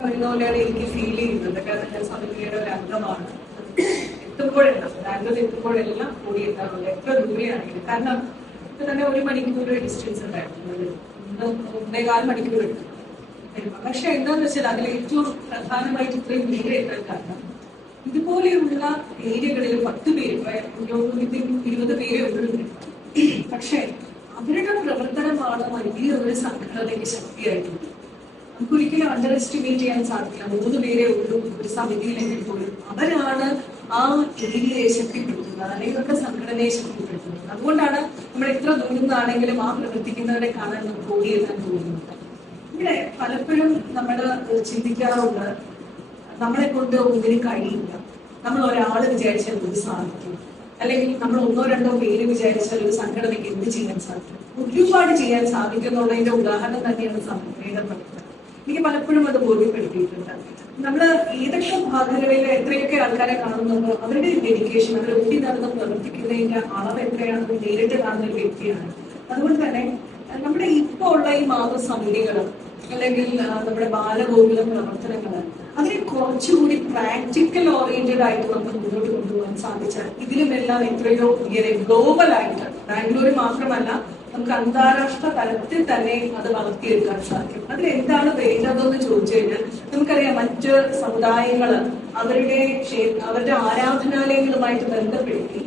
പോലെയാണ് എനിക്ക് ഫീൽ ചെയ്യുന്നത്. കാരണം ഞാൻ സമിതിയുടെ ഒരു അംഗമാണ്. എത്തുമ്പോഴെല്ലാം ബാംഗ്ലൂർ എത്തുമ്പോഴെല്ലാം കൂടി എത്താറുണ്ട് എത്ര ദൂരെയാണെങ്കിലും. കാരണം ഇപ്പൊ തന്നെ ഒരു മണിക്കൂർ ഡിസ്റ്റൻസ് ഉണ്ടായിരുന്നു. ഒന്നേകാൽ മണിക്കൂർ എടുക്കും പക്ഷെ എന്താന്ന് വെച്ചാൽ അതിൽ ഏറ്റവും പ്രധാനമായിട്ട് ഇത്രയും ദൂരെ എത്താൻ കാരണം ഇതുപോലെയുള്ള ഏരിയകളിൽ പത്ത് പേര് ഇരുപത് പേരെ ഉള്ളൂ പക്ഷെ അവരുടെ പ്രവർത്തനമാണ് വലിയ ഒരു സംഘടനയ്ക്ക് ശക്തിയായിട്ടുള്ളത് നമുക്ക് ഒരിക്കലും അണ്ടർ എസ്റ്റിമേറ്റ് ചെയ്യാൻ സാധിക്കില്ല. മൂന്ന് പേരെ ഉള്ളൂ. ഒരു സമിതിയിലെങ്കിൽ പോലും അവരാണ് ആ ഏരിയയെ ശക്തിപ്പെടുത്തുന്നത്. അല്ലെങ്കിൽ അവരുടെ സംഘടനയെ ശക്തിപ്പെടുത്തുന്നത്. അതുകൊണ്ടാണ് നമ്മൾ എത്ര ദൂരുന്നാണെങ്കിലും ആ പ്രവർത്തിക്കുന്നവരെ കാണാൻ നമുക്ക് ഓടി എത്താൻ തോന്നുന്നത്. ഇവിടെ പലപ്പോഴും നമ്മൾ ചിന്തിക്കാറുണ്ട് നമ്മളെ കൊണ്ട് ഒന്നിനും കഴിയില്ല. നമ്മൾ ഒരാൾ വിചാരിച്ചാൽ ഒരു സാധിക്കും. അല്ലെങ്കിൽ നമ്മൾ ഒന്നോ രണ്ടോ പേര് വിചാരിച്ചാൽ ഒരു സംഘടനയ്ക്ക് എന്ത് ചെയ്യാൻ സാധിക്കും? ഒരുപാട് ചെയ്യാൻ സാധിക്കുന്നുള്ളതിന്റെ ഉദാഹരണം തന്നെയാണ് സംഘടന എനിക്ക് പലപ്പോഴും അത് ബോധ്യപ്പെടുത്തിയിട്ടുണ്ട്. നമ്മൾ ഏതൊക്കെ ഭാഗങ്ങളിൽ എത്രയൊക്കെ ആൾക്കാരെ കാണുന്നുണ്ടോ അവരുടെ ഡെഡിക്കേഷൻ അവർ ഒട്ടി നടന്ന് പ്രവർത്തിക്കുന്നതിന്റെ അളവ് എത്രയാണെന്ന് നേരിട്ട് കാണുന്ന ഒരു വ്യക്തിയാണ്. അതുകൊണ്ട് തന്നെ നമ്മുടെ ഇപ്പോൾ ഉള്ള ഈ മാതൃസമിതികൾ അല്ലെങ്കിൽ നമ്മുടെ ബാലഗോകുല പ്രവർത്തനങ്ങൾ അതിനെ കുറച്ചുകൂടി പ്രാക്ടിക്കൽ ഓറിയന്റഡ് ആയിട്ട് നമുക്ക് മുന്നോട്ട് കൊണ്ടുപോകാൻ സാധിച്ചാൽ ഇതിലുമെല്ലാം എത്രയോ ഗ്ലോബൽ ആയിട്ട് ബാംഗ്ലൂർ മാത്രമല്ല നമുക്ക് അന്താരാഷ്ട്ര തലത്തിൽ തന്നെ അത് വളർത്തിയെടുക്കാൻ സാധിക്കും. അതിൽ എന്താണ് വേണ്ടതെന്ന് ചോദിച്ചു കഴിഞ്ഞാൽ നമുക്കറിയാം മറ്റ് സമുദായങ്ങൾ അവരുടെ അവരുടെ ആരാധനാലയങ്ങളുമായിട്ട് ബന്ധപ്പെടുത്തി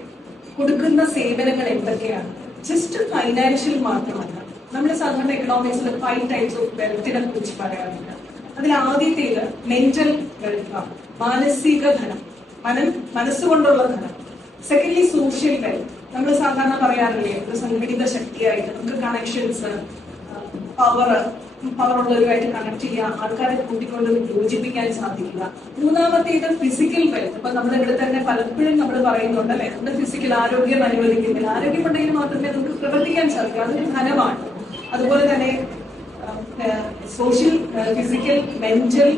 കൊടുക്കുന്ന സേവനങ്ങൾ എന്തൊക്കെയാണ്? ജസ്റ്റ് ഫൈനാൻഷ്യൽ മാത്രമല്ല. നമ്മൾ സാധാരണ എക്കണോമിക്സിൽ ഫൈവ് ടൈപ്സ് ഓഫ് വെൽത്തിനെ കുറിച്ച് പറയാറുണ്ട്. അതിൽ ആദ്യത്തേത് മെന്റൽ വെൽത്ത് മാനസിക ധനം. മനം മനസ്സുകൊണ്ടുള്ള ധനം. സെക്കൻഡ്ലി സോഷ്യൽ വെൽത്ത് നമ്മൾ സാധാരണ പറയാറില്ലേ ഒരു സംഘടിത ശക്തിയായിട്ട് നമുക്ക് കണക്ഷൻസ് പവർ ഉള്ളവരുമായിട്ട് കണക്ട് ചെയ്യുക ആൾക്കാരെ കൂട്ടിക്കൊണ്ട് യോജിപ്പിക്കാൻ സാധിക്കുക. മൂന്നാമത്തേത് ഫിസിക്കൽ വെൽത്ത് ഇപ്പൊ നമ്മുടെ ഇവിടെ തന്നെ പലപ്പോഴും നമ്മൾ പറയുന്നുണ്ട് അല്ലെ നമ്മുടെ ഫിസിക്കൽ ആരോഗ്യം അനുവദിക്കുന്നില്ല. ആരോഗ്യം ഉണ്ടെങ്കിൽ മാത്രമേ നമുക്ക് പ്രവർത്തിക്കാൻ സാധിക്കൂ. അതൊരു ധനമാണ്. അതുപോലെ തന്നെ സോഷ്യൽ ഫിസിക്കൽ മെന്റൽ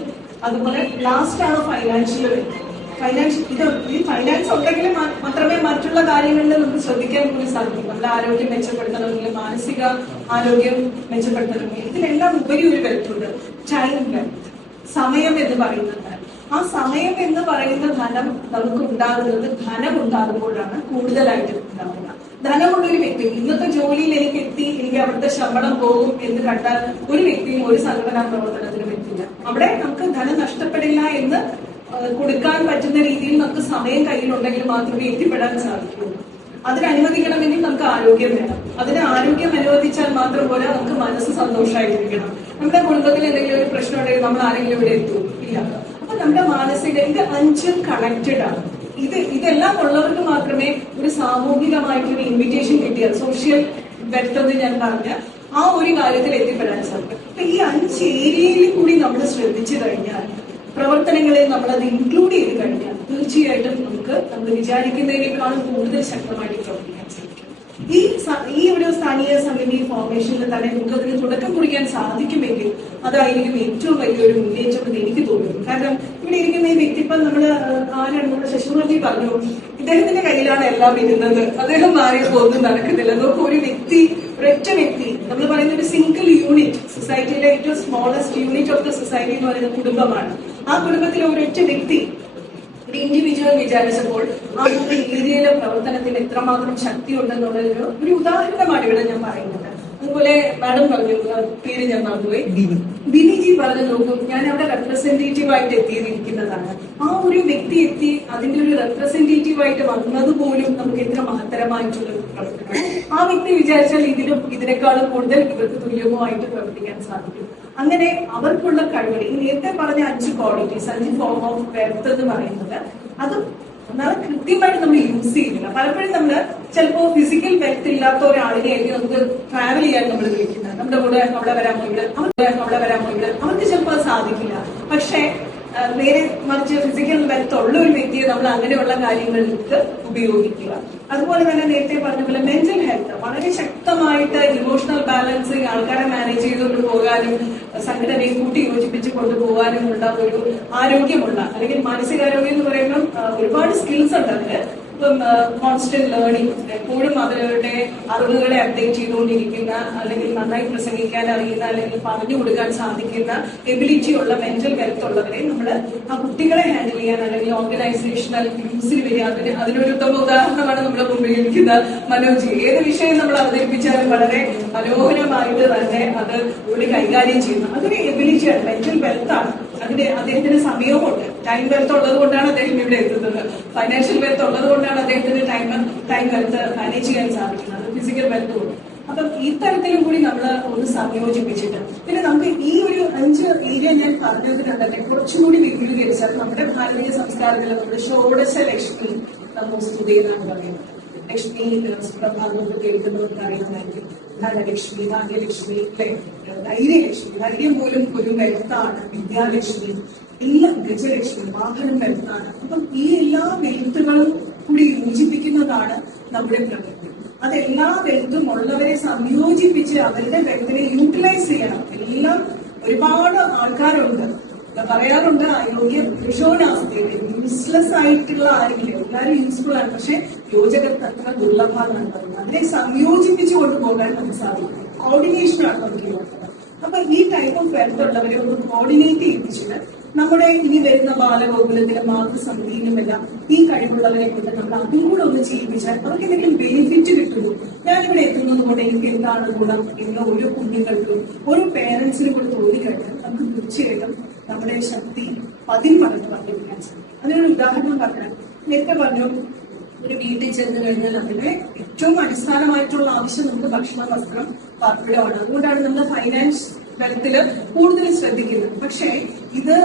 അതുപോലെ ലാസ്റ്റ് ആണ് ഫൈനാൻഷ്യൽ വെൽത്ത് ഫൈനാൻഷ്യൽ ഇത് ഈ ഫൈനാൻസ് ഉണ്ടെങ്കിൽ മാത്രമേ മറ്റുള്ള കാര്യങ്ങളിൽ നമുക്ക് ശ്രദ്ധിക്കാൻ കൂടി സാധിക്കും. നമ്മുടെ ആരോഗ്യം മെച്ചപ്പെടുത്തണമെങ്കിൽ മാനസിക ആരോഗ്യം മെച്ചപ്പെടുത്തണമെങ്കിൽ ഇതിനെല്ലാം ഉപരി ഒരു വെൽത്തുണ്ട്. ടൈം വെൽത്ത് സമയം എന്ന് പറയുന്നത്. ആ സമയം എന്ന് പറയുന്ന ധനം നമുക്ക് ഉണ്ടാകുന്നത് ധനം ഉണ്ടാകുമ്പോഴാണ് കൂടുതലായിട്ട് ഉണ്ടാവുക. ധനമുള്ള ഒരു വ്യക്തി ഇന്നത്തെ ജോലിയിൽ എനിക്ക് എത്തി എനിക്ക് അവിടുത്തെ ശമ്പളം പോകും എന്ന് കണ്ടാൽ ഒരു വ്യക്തിയും ഒരു സംഘടനാ പ്രവർത്തനത്തിനും എത്തില്ല. അവിടെ നമുക്ക് ധനം നഷ്ടപ്പെടില്ല എന്ന് കൊടുക്കാൻ പറ്റുന്ന രീതിയിൽ നമുക്ക് സമയം കയ്യിലുണ്ടെങ്കിൽ മാത്രമേ എത്തിപ്പെടാൻ സാധിക്കൂ. അതിന് അനുവദിക്കണമെങ്കിൽ നമുക്ക് ആരോഗ്യം വേണം. അതിന് ആരോഗ്യം അനുവദിച്ചാൽ മാത്രം പോലെ നമുക്ക് മനസ്സ് സന്തോഷമായിട്ടിരിക്കണം നമ്മുടെ കുടുംബത്തിൽ എന്തെങ്കിലും ഒരു പ്രശ്നം ഉണ്ടെങ്കിൽ നമ്മൾ ആരെങ്കിലും ഇവിടെ എത്തൂ. ഇല്ല. അപ്പൊ നമ്മുടെ മാനസിക ഇത് അഞ്ചും കണക്റ്റഡ് ആണ്. ഇത് ഇതെല്ലാം ഉള്ളവർക്ക് മാത്രമേ ഒരു സാമൂഹികമായിട്ടൊരു ഇൻവിറ്റേഷൻ കിട്ടിയ സോഷ്യൽ വെൽത്ത് ഞാൻ പറഞ്ഞ ആ ഒരു കാര്യത്തിൽ എത്തിപ്പെടാൻ സാധിക്കും. അപ്പൊ ഈ അഞ്ച് ഏരിയയിൽ കൂടി നമ്മൾ ശ്രദ്ധിച്ചു കഴിഞ്ഞാൽ പ്രവർത്തനങ്ങളെ നമ്മൾ അത് ഇൻക്ലൂഡ് ചെയ്ത് കഴിഞ്ഞാൽ തീർച്ചയായിട്ടും നമുക്ക് നമ്മൾ വിചാരിക്കുന്നതിനേക്കാളും കൂടുതൽ ശക്തമായിട്ട് പ്രവർത്തിക്കാൻ സാധിക്കും. ഈ ഈ ഒരു സ്ഥാനീയ സമിതി ഫോർമേഷനിൽ തന്നെ നമുക്ക് അതിന് തുടക്കം കുറിക്കാൻ സാധിക്കുമെങ്കിൽ അതായിരിക്കും ഏറ്റവും വലിയൊരു മുന്നേറ്റം എന്ന് എനിക്ക് തോന്നുന്നു. കാരണം ഇവിടെ ഇരിക്കുന്ന ഈ വ്യക്തിപ്പം നമ്മൾ ആരാണ്? നമ്മുടെ ശശിമൂർത്തി പറഞ്ഞു. ഇദ്ദേഹത്തിന്റെ കയ്യിലാണ് എല്ലാം ഇരുന്നത്. അദ്ദേഹം മാറിയപ്പോൾ ഒന്നും നടക്കുന്നില്ല. നോക്കൂ ഒരു വ്യക്തി ഒരൊറ്റ വ്യക്തി നമ്മൾ പറയുന്ന ഒരു സിംഗിൾ യൂണിറ്റ് സൊസൈറ്റിയിലെ ഏറ്റവും smallest unit of the society എന്ന് പറയുന്ന കുടുംബമാണ്. ആ കുടുംബത്തിലെ ഒരൊറ്റ വ്യക്തി ഒരു ഇൻഡിവിജ്വൽ വിചാരിച്ചപ്പോൾ ആ ഒരു ഏരിയയിലെ പ്രവർത്തനത്തിന് എത്രമാത്രം ശക്തി ഉണ്ടെന്നുള്ളതിന് ഒരു ഉദാഹരണമാണ് ഇവിടെ ഞാൻ പറയുന്നത്. അതുപോലെ മാഡം പറഞ്ഞു പേര് ഞാൻ മറന്നുപോയി. ബിനിജി പറഞ്ഞു നോക്കും ഞാൻ അവിടെ റെപ്രസെന്റേറ്റീവ് ആയിട്ട് എത്തിയിരിക്കുന്നതാണ്. ആ ഒരു വ്യക്തി എത്തി അതിന്റെ ഒരു റെപ്രസെന്റേറ്റീവ് ആയിട്ട് വന്നത് പോലും നമുക്ക് എത്ര മഹത്തരമായിട്ടുള്ള പ്രവർത്തനം ആ വ്യക്തി വിചാരിച്ചാൽ ഇതിലും ഇതിനേക്കാളും കൂടുതൽ ഇവർക്ക് തുല്യവുമായിട്ട് പ്രവർത്തിക്കാൻ സാധിക്കും. അങ്ങനെ അവർക്കുള്ള കഴിവുകൾ. ഈ നേരത്തെ പറഞ്ഞ അഞ്ച് ക്വാളിറ്റീസ് അഞ്ച് ഫോം ഓഫ് വെൽത്ത് എന്ന് പറയുന്നത് അത് നല്ല കൃത്യമായിട്ട് നമ്മൾ യൂസ് ചെയ്യുന്നില്ല. പലപ്പോഴും നമ്മൾ ചിലപ്പോ ഫിസിക്കൽ വെൽത്ത് ഇല്ലാത്ത ഒരാളിനെ ആയിരിക്കും നമുക്ക് ട്രാവൽ ചെയ്യാൻ നമ്മൾ വിളിക്കുന്നത്. നമ്മുടെ കൂടെ അവിടെ വരാൻ പോയിട്ട് അവരുടെ അവിടെ വരാൻ പോയിട്ട് അവർക്ക് ചിലപ്പോൾ അത് സാധിക്കില്ല. പക്ഷേ നേരെ മറിച്ച് ഫിസിക്കൽ വെൽത്ത് ഉള്ള ഒരു വ്യക്തിയെ നമ്മൾ അങ്ങനെയുള്ള കാര്യങ്ങൾക്ക് ഉപയോഗിക്കുക. അതുപോലെ തന്നെ നേരത്തെ പറഞ്ഞ പോലെ മെന്റൽ വളരെ ശക്തമായിട്ട് ഇമോഷണൽ ബാലൻസിങ് ആൾക്കാരെ മാനേജ് ചെയ്തുകൊണ്ട് പോകാനും സംഘടനയെ കൂട്ടി യോജിപ്പിച്ച് കൊണ്ടുപോകാനുമുള്ള ഒരു ആരോഗ്യമുള്ള അല്ലെങ്കിൽ മാനസികാരോഗ്യം എന്ന് പറയുമ്പോൾ ഒരുപാട് സ്കിൽസ് ഉണ്ട് അതിന് ഇപ്പം കോൺസ്റ്റന്റ് ലേണിംഗ് എപ്പോഴും അവരുടെ അറിവുകളെ അപ്ഡേറ്റ് ചെയ്തുകൊണ്ടിരിക്കുന്ന അല്ലെങ്കിൽ നന്നായി പ്രസംഗിക്കാൻ അറിയുന്ന അല്ലെങ്കിൽ പറഞ്ഞു കൊടുക്കാൻ സാധിക്കുന്ന എബിലിറ്റി ഉള്ള മെന്റൽ ഹെൽത്ത് ഉള്ളവരെ നമ്മൾ ആ കുട്ടികളെ ഹാൻഡിൽ ചെയ്യാൻ അല്ലെങ്കിൽ ഓർഗനൈസേഷണൽ യൂസിൽ വരിക അതിന് അതിനൊരു ഉത്തമ ഉദാഹരണമാണ് നമ്മുടെ മുമ്പിൽ ഇരിക്കുന്ന മനോജ്. ഏത് വിഷയം നമ്മൾ അവതരിപ്പിച്ചാലും വളരെ മനോഹരമായിട്ട് തന്നെ അത് ഒരു കൈകാര്യം ചെയ്യുന്നു. അതൊരു എബിലിറ്റിയാണ് മെന്റൽ വെൽത്ത് ആണ് അതിന് അദ്ദേഹത്തിന് സമയവുമുണ്ട് ടൈം വെൽത്ത് ഉള്ളത് കൊണ്ടാണ് അദ്ദേഹം ഇവിടെ എത്തുന്നത്. ഫൈനാൻഷ്യൽ വെൽത്ത് ഉള്ളത് കൊണ്ടാണ് അദ്ദേഹത്തിന് ടൈം ടൈം വെൽത്ത് മാനേജ് ചെയ്യാൻ സാധിക്കുന്നത്. ഫിസിക്കൽ വെൽത്ത് ഉണ്ട്. അപ്പം തരത്തിലും കൂടി നമ്മൾ ഒന്ന് സംയോജിപ്പിച്ചിട്ട്. പിന്നെ നമുക്ക് ഈ ഒരു അഞ്ച് ഏരിയ ഞാൻ പറഞ്ഞതിനുണ്ടല്ലേ കുറച്ചും കൂടി വിപുലീകരിച്ചാൽ നമ്മുടെ ഭാരതീയ സംസ്കാരത്തിലെ നമ്മുടെ ഷോഡശ ലക്ഷ്മി നമ്മൾ സ്തുതി എന്നാണ് പറയുന്നത്. ലക്ഷ്മി പ്രഭാതമൊക്കെ കേൾക്കുന്നവർക്ക് അറിയുന്നതായിരിക്കും ധനലക്ഷ്മി ഭാഗ്യലക്ഷ്മി ധൈര്യലക്ഷ്മി ധൈര്യം പോലും ഒരു വെൽത്താണ് വിദ്യാലക്ഷ്മി എല്ലാം ഗജലക്ഷ്മി വാഹനം വെൽത്താണ് അപ്പം ഈ എല്ലാ വെൽത്തുകളും കൂടി യോജിപ്പിക്കുന്നതാണ് നമ്മുടെ പ്രകൃതി. അതെല്ലാ വെൽത്തും ഉള്ളവരെ സംയോജിപ്പിച്ച് അവരുടെ വെൽത്തിനെ യൂട്ടിലൈസ് ചെയ്യണം. എല്ലാം ഒരുപാട് ആൾക്കാരുണ്ട്. പറയാറുണ്ട് അയോഗ്യ പുരുഷോനാസ്തി യൂസ്ലെസ് ആയിട്ടുള്ള ആരെങ്കിലും എല്ലാവരും യൂസ്ഫുൾ ആണ്. പക്ഷെ യോജകർക്ക് അത്ര ദുർലഭമാണ് പറയുന്നത് അതിനെ സംയോജിപ്പിച്ചു കൊണ്ടുപോകാൻ നമുക്ക് സാധിക്കും കോർഡിനേഷൻ ആണ് നമുക്ക് അപ്പൊ ഈ ടൈപ്പ് ഓഫ് ഹെൽത്ത് ഉള്ളവരെ ഒന്ന് കോർഡിനേറ്റ് ചെയ്യിപ്പിച്ചിട്ട് നമ്മുടെ ഇനി വരുന്ന ബാലഗോകുലത്തിലും മാതൃസമിതിയിലും എല്ലാം ഈ കഴിവുള്ളവരെ കൊണ്ട് നമ്മൾ അതും കൂടെ ഒന്ന് ചെയ്യിപ്പിച്ചാൽ അവർക്ക് എന്തെങ്കിലും ബെനിഫിറ്റ് കിട്ടുന്നു ഞാനിവിടെ എത്തുന്നത് കൊണ്ട് എനിക്ക് എന്താണ് ഗുണം? എന്ന് ഓരോ കുഞ്ഞുങ്ങൾക്കും ഓരോ പേരൻസിനും കൂടെ തോന്നിക്കഴിഞ്ഞാൽ നമുക്ക് തീർച്ചയായിട്ടും നമ്മുടെ ശക്തി പതിവ് മടങ്ങ് വർദ്ധിപ്പിക്കാൻ സാധിക്കും. അതിനൊരു ഉദാഹരണം പറഞ്ഞാൽ നേരത്തെ പറഞ്ഞു ഒരു വീട്ടിൽ ചെന്ന് കഴിഞ്ഞാൽ അതിന്റെ ഏറ്റവും അടിസ്ഥാനമായിട്ടുള്ള ആവശ്യം നമുക്ക് ഭക്ഷണ വസ്ത്രം പാർപ്പിടമാണ്. അതുകൊണ്ടാണ് നമ്മൾ ഫൈനാൻസ് തലത്തിൽ കൂടുതൽ ശ്രദ്ധിക്കുന്നത്. പക്ഷേ ഇത്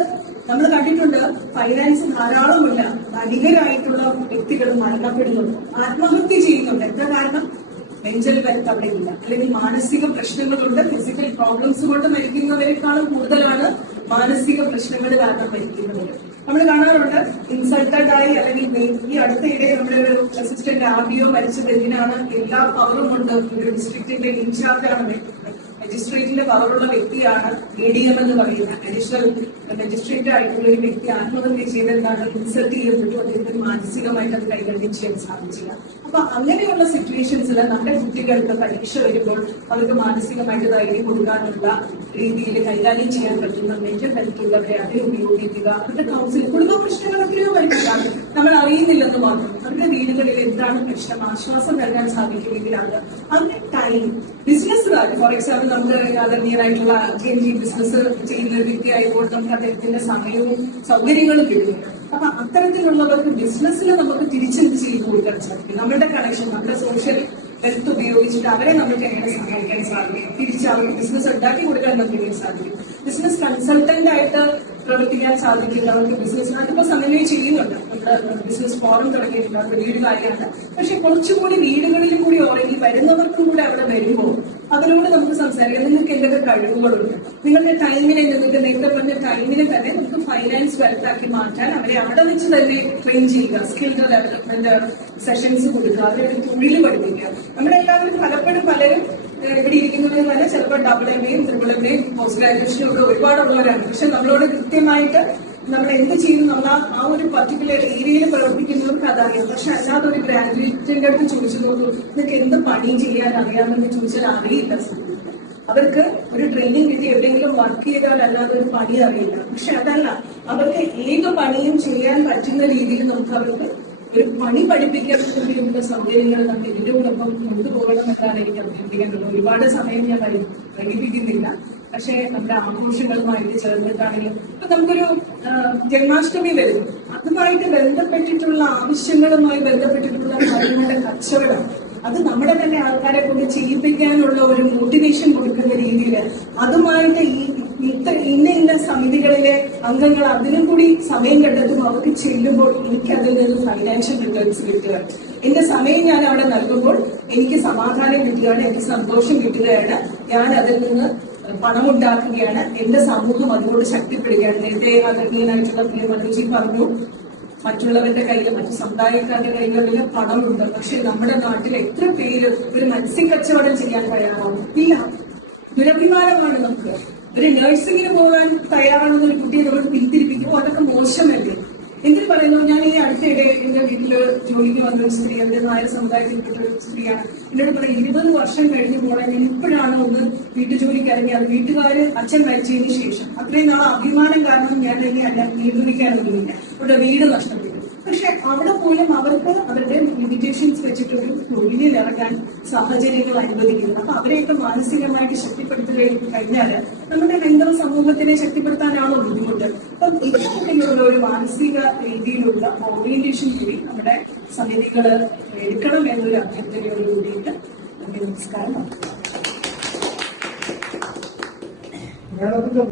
നമ്മൾ കണ്ടിട്ടുണ്ട് ഫൈനാൻസ് ധാരാളമില്ല ധനികരായിട്ടുള്ള വ്യക്തികൾ മരണപ്പെടുന്നുണ്ട്. ആത്മഹത്യ ചെയ്യുന്നുണ്ട്. എന്താ കാരണം? മെന്റൽ വെൽത്ത് അവിടെ ഇല്ല. അല്ലെങ്കിൽ മാനസിക പ്രശ്നങ്ങളുണ്ട്. ഫിസിക്കൽ പ്രോബ്ലംസ് കൊണ്ട് മരിക്കുന്നവരെക്കാളും കൂടുതലാണ് മാനസിക പ്രശ്നങ്ങൾ കാരണം മരിക്കുന്നവർ നമ്മൾ കാണാറുണ്ട് ഇൻസൾട്ടഡ് ആയി അല്ലെങ്കിൽ ഈ അടുത്തിടെ നമ്മുടെ ഒരു അസിസ്റ്റന്റ് ആബിയോ മരിച്ചത് എന്തിനാണ് എല്ലാ പവറും ഉണ്ട് ഒരു ഡിസ്ട്രിക്റ്റിന്റെ ഇൻചാർജാണ് മജിസ്ട്രേറ്റിന്റെ പവറുള്ള വ്യക്തിയാണ് എ ഡി എം എന്ന് പറയുന്നത് അഡീഷണൽ മജിസ്ട്രേറ്റ് ആയിട്ടുള്ള ഒരു വ്യക്തി ആത്മഹത്യ ചെയ്തെന്നാണ് ഇൻസൾട്ട് ചെയ്യപ്പെട്ടു. അദ്ദേഹത്തിന് മാനസികമായിട്ട് അത് കൈകാര്യം ചെയ്യാൻ സാധിച്ചില്ല. അപ്പൊ അങ്ങനെയുള്ള സിറ്റുവേഷൻസിൽ നമ്മുടെ കുട്ടികൾക്ക് പരീക്ഷ വരുമ്പോൾ അവർക്ക് മാനസികമായിട്ട് ധൈര്യം കൊടുക്കാനുള്ള രീതിയിൽ കൈകാര്യം ചെയ്യാൻ പറ്റുന്ന മെന്റൽ ഹെൽത്ത് ഉള്ളവരെ അതിൽ ഉപയോഗിക്കുക. അവരുടെ കൗൺസിലിംഗ് കുടുംബ പ്രശ്നങ്ങളൊക്കെയോ വരുന്നതാണ് നമ്മൾ അറിയുന്നില്ലെന്ന് മാത്രം. അവരുടെ വീടുകളിൽ എന്താണ് പ്രശ്നം? ആശ്വാസം നൽകാൻ സാധിക്കുമെങ്കിലാണ്. അതിന്റെ ടൈം ബിസിനസ്സുകാർ ഫോർ എക്സാമ്പിൾ നമുക്ക് ജി ബിസിനസ് ചെയ്യുന്ന വ്യക്തിയായപ്പോൾ നമുക്ക് അദ്ദേഹത്തിന്റെ സമയവും സൗകര്യങ്ങളും കിട്ടും. അപ്പൊ അത്തരത്തിലുള്ളവർക്ക് ബിസിനസ്സിൽ നമുക്ക് തിരിച്ചെന്ത് ചെയ്ത് കൊടുക്കാൻ സാധിക്കും നമ്മുടെ കണക്ഷൻ നമ്മുടെ സോഷ്യൽ ഹെൽത്ത് ഉപയോഗിച്ചിട്ട് അവരെ നമുക്ക് എങ്ങനെ സഹായിക്കാൻ സാധിക്കും? തിരിച്ച് അവർക്ക് ബിസിനസ് ഉണ്ടാക്കി കൊടുക്കാൻ നമുക്ക് സാധിക്കും? ബിസിനസ് കൺസൾട്ടന്റ് ആയിട്ട് പ്രവർത്തിക്കാൻ സാധിക്കുന്നവർക്ക് ബിസിനസ് അതിപ്പോ സമന്വയം ചെയ്യുന്നുണ്ട്. നമ്മുടെ ബിസിനസ് ഫോറം തുടങ്ങിയിട്ടുണ്ട്. അത് വലിയൊരു കാര്യമാണ് പക്ഷെ കുറച്ചുകൂടി വീടുകളിലും കൂടി ഓരോ വരുന്നവർക്കും കൂടെ അവിടെ വരുമ്പോൾ അതിലൂടെ നമുക്ക് സംസാരിക്കാം. നിങ്ങൾക്ക് എന്തൊക്കെ കഴിവുകളുണ്ട്? നിങ്ങളുടെ ടൈമിനെ നിങ്ങൾക്ക് നേരത്തെ പറഞ്ഞ ടൈമിനെ തന്നെ നമുക്ക് ഫൈനാൻസ് വെൽത്താക്കി മാറ്റാൻ അവരെ അവിടെ വെച്ച് തന്നെ ട്രെയിൻ ചെയ്യുക. സ്കിൽ ഡെവലപ്മെന്റ് സെഷൻസ് കൊടുക്കുക അവരുടെ തൊഴിൽ പഠിപ്പിക്കുക. നമ്മളെല്ലാവരും പലപ്പോഴും പലരും ഇവിടെ ഇരിക്കുന്നവർ തന്നെ ചിലപ്പോൾ ഡബിൾ എം എമ്മയും ട്രിപ്പിൾ എയും പോസ്റ്റ് ഗ്രാജുവേഷനും ഒക്കെ ഒരുപാടുള്ളവരാണ്. പക്ഷെ നമ്മളോട് കൃത്യമായിട്ട് നമ്മൾ എന്ത് ചെയ്യുന്നു നമ്മൾ ആ- ഒരു പർട്ടിക്കുലർ ഏരിയയിൽ പ്രവർത്തിക്കുന്നവർക്ക് അതറിയാം. പക്ഷെ അല്ലാതെ ഒരു ഗ്രാജുവേറ്റിന്റെ അടുത്ത് ചോദിച്ചു നോക്കൂ നിങ്ങൾക്ക് എന്ത് പണി ചെയ്യാൻ അറിയാമെന്ന് ചോദിച്ചാൽ അറിയില്ല. അവർക്ക് ഒരു ട്രെയിനിങ് കിട്ടി എവിടെയെങ്കിലും വർക്ക് ചെയ്താൽ അല്ലാതെ ഒരു പണി അറിയില്ല. പക്ഷെ അതല്ല അവർക്ക് ഏത് പണിയും ചെയ്യാൻ പറ്റുന്ന രീതിയിൽ നമുക്ക് അവർക്ക് ഒരു പണി പഠിപ്പിക്കാൻ വേണ്ടിയുള്ള സൗകര്യങ്ങൾ നമുക്ക് ഇതിനോടൊപ്പം കൊണ്ടുപോകണം എന്നാണ് എനിക്ക് അഭ്യർത്ഥിക്കാനുള്ളത് ഒരുപാട് സമയം ഞാൻ വൈകിപ്പിക്കുന്നില്ല. പക്ഷേ നമ്മുടെ ആഘോഷങ്ങളുമായിട്ട് ചേർന്നിട്ടാണെങ്കിലും ഇപ്പൊ നമുക്കൊരു ജന്മാഷ്ടമി വരുന്നു. അതുമായിട്ട് ബന്ധപ്പെട്ടിട്ടുള്ള ആവശ്യങ്ങളുമായി ബന്ധപ്പെട്ടിട്ടുള്ള കാര്യങ്ങളുടെ കച്ചവടം അത് നമ്മുടെ തന്നെ ആൾക്കാരെ കൊണ്ട് ചെയ്യിപ്പിക്കാനുള്ള ഒരു മോട്ടിവേഷൻ കൊടുക്കുന്ന രീതിയിൽ അതുമായിട്ട് ഈ ഇത്ര ഇന്ന ഇന്ന സമിതികളിലെ അംഗങ്ങൾ അതിനും കൂടി സമയം കണ്ടെത്തും. അവർക്ക് ചെല്ലുമ്പോൾ എനിക്ക് അതിൽ നിന്ന് ഫൈനാൻഷ്യൽ റിട്ടേൺസ് കിട്ടുക. എന്റെ സമയം ഞാൻ അവിടെ നൽകുമ്പോൾ എനിക്ക് സമാധാനം കിട്ടുകയാണ് എനിക്ക് സന്തോഷം കിട്ടുകയാണ്. ഞാൻ അതിൽ നിന്ന് പണം ഉണ്ടാക്കുകയാണ് എന്റെ സമൂഹം അതുകൊണ്ട് ശക്തിപ്പെടുകയാണ്. നേരത്തെ ആദരണീയനായിട്ടുള്ള പ്രിയ മനോജി പറഞ്ഞു. മറ്റുള്ളവരുടെ കയ്യിൽ മറ്റു സമുദായക്കാരുടെ കൈകളിൽ പണമുണ്ട്. പക്ഷെ നമ്മുടെ നാട്ടിൽ എത്ര പേര് ഒരു മത്സ്യം കച്ചവടം ചെയ്യാൻ തയ്യാറാവും? ഇല്ല. ദുരഭിമാനമാണ് നമുക്ക്. ഒരു നഴ്സിംഗിന് പോകാൻ തയ്യാറാണെന്ന് ഒരു കുട്ടിയെ നമ്മൾ പിന്തിരിപ്പിക്കുമ്പോൾ അതൊക്കെ മോശമല്ലേ? എന്തിനു പറയുന്നു? ഞാൻ ഈ അടുത്തിടെ എന്റെ വീട്ടിൽ ജോലിക്ക് വന്ന ഒരു സ്ത്രീ അവരുടെ സമുദായത്തിൽ പെട്ട ഒരു സ്ത്രീയാണ്. എന്നോട് പറയും ഇരുപത് വർഷം കഴിഞ്ഞ് പോണെ ഞാൻ ഇപ്പോഴാണ് ഒന്ന് വീട്ടു ജോലിക്ക് ഇറങ്ങിയത് വീട്ടുകാര് അച്ഛൻ മരിച്ചതിന് ശേഷം. അത്രയും നാളെ അഭിമാനം കാരണം ഞാൻ എന്നെ അല്ല നിയന്ത്രിക്കാനൊന്നുമില്ല. അവരുടെ വീട് നഷ്ടപ്പെട്ടു. പക്ഷെ അവിടെ പോലും അവർക്ക് അവരുടെ ലിമിറ്റേഷൻസ് വെച്ചിട്ട് ഒരു തൊഴിലിൽ ഇറങ്ങാൻ സാഹചര്യങ്ങൾ അനുവദിക്കുന്നു. അപ്പൊ അവരെയൊക്കെ മാനസികമായിട്ട് ശക്തിപ്പെടുത്തുക കഴിഞ്ഞാൽ നമ്മുടെ ഹൈന്ദവ സമൂഹത്തിനെ ശക്തിപ്പെടുത്താനാണോ ബുദ്ധിമുട്ട്? അപ്പം ഇത്തരത്തിലുള്ള ഒരു മാനസിക രീതിയിലുള്ള ഓറിയന്റേഷൻ കൂടി നമ്മുടെ സമിതികൾ എടുക്കണം എന്നൊരു അഭ്യർത്ഥനയോട് കൂടിയിട്ട് നന്ദി നമസ്കാരം. ഞാനതിന്റെ